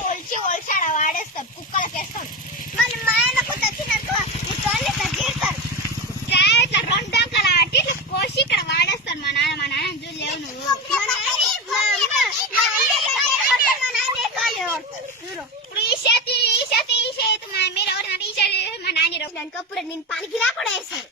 గురించి ఒలిచాడు వాడేస్తాడు కుక్కలకి వేస్తాడు. మళ్ళీ మా ఆయన కొంత వచ్చినట్టు ఇట్లా తీరుతారు. ఇట్లా రెండు డంకలు ఆటి ఇట్లా కోసి ఇక్కడ వాడేస్తాడు మా నాన్న చూడలేవు నువ్వు. ఇప్పుడు ఈ చేతి మీరు ఎవరు ఈ చేతి మా నాన్న ఇంకప్పుడు నేను పనికిరా కూడా వేస్తాడు.